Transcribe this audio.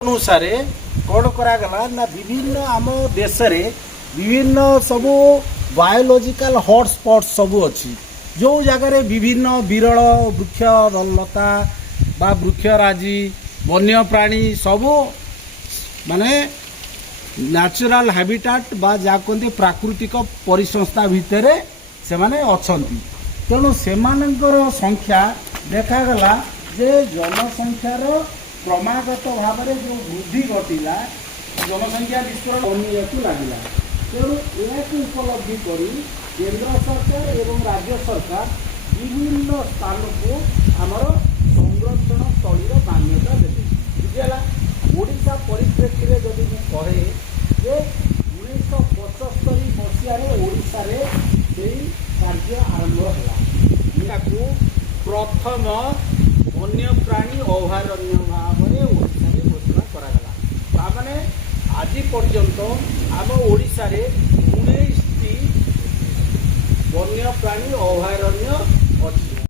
अनुसार कौन करागला ना विभिन्न आम देश रे विभिन्न सबू बायोलॉजिकल हॉटस्पॉट सबू अच्छी जो जगार विभिन्न विरल वृक्ष लता बा वृक्षराजी वन्य प्राणी सबू माने नेचुरल हैबिटेट बा जा कहते प्राकृतिक परिसंस्था भितर से माने अछंती तेणु सेमानंकर संख्या देखागला जे जनसंख्यार क्रमागत भाव में जो वृद्धि घटला जनसंख्या विस्फोरण कमिया लगला तेणु यह उपलब्धि कर केंद्र सरकार एवं राज्य सरकार विभिन्न स्थान को आमर संरक्षण स्थलीर मान्यता देते बुझेगा ओडिशा परिप्रेक्षी में जदि मैं कहे जे 1975 मसीह ओडिशा रे कार्य आरंभ है प्रथम वन्यप्राणी अभयारण्य भाव में ओडिशा रे घोषणा करागला तामाने आज पर्यंत आम ओडिशा रे 19टी वन्यप्राणी अभयारण्य अच्छी।